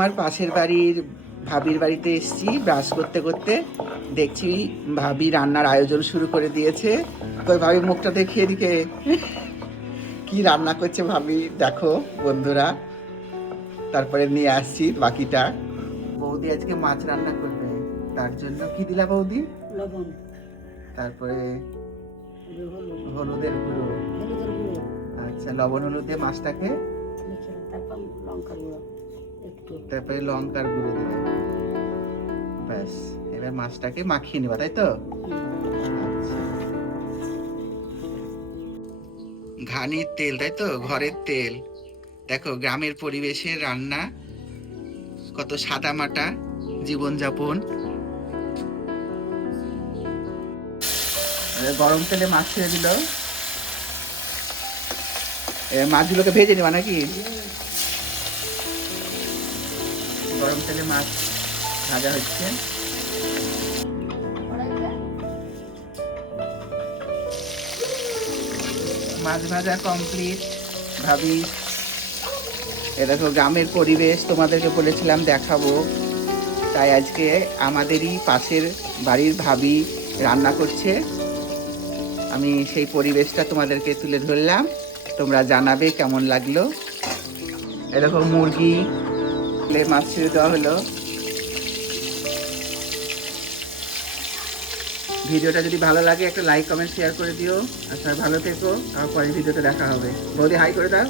আমার পাশের বাড়ির ভাবির বাড়িতে এসেছি ব্রাশ করতে করতে, দেখছি ভাবি রান্নার আয়োজন শুরু করে দিয়েছে। কই ভাবি মুখটা দেখিয়ে দিকে, কি রান্না করছে ভাবি দেখো বন্ধুরা। তারপরে নিয়ে আসছি বাকিটা। বৌদি আজকে মাছ রান্না করবে, তার জন্য কি দিলা বৌদি? লবণ, তারপরে হলুদ, হলুদের গুঁড়ো। হলুদের গুঁড়ো, আচ্ছা, লবণ হলুদ দিয়ে মাছটাকে, তারপর লঙ্কার গুঁড়ো একটু। তারপরে লঙ্কার গুঁড়ো দিবে। ব্যাস, এবার মাছটাকে মাখিয়ে নেবা, তাই তো? আচ্ছা, ঘানির তেল, তাই তো? ঘরের তেল। দেখো গ্রামের পরিবেশের রান্না, কত সাদা মাটা জীবনযাপন। গরম তেলে মাছ ছেড়ে দিল, মাছগুলোকে ভেজে নেবা নাকি? গরম তেলে মাছ ভাজা হচ্ছে। মাছ ভাজা কমপ্লিট ভাবি। এ দেখো গ্রামের পরিবেশ, তোমাদেরকে বলেছিলাম দেখাবো, তাই আজকে আমাদেরই পাশের বাড়ির ভাবি রান্না করছে। আমি সেই পরিবেশটা তোমাদেরকে তুলে ধরলাম, তোমরা জানাবে কেমন লাগলো। এ দেখো মুরগি মাছ ছেড়ে দেওয়া হলো। ভিডিওটা যদি ভালো লাগে একটা লাইক কমেন্ট শেয়ার করে দিও। আর সবাই ভালো থেকো, আর পরের ভিডিওতে দেখা হবে। বৌদি হাই করে দাও।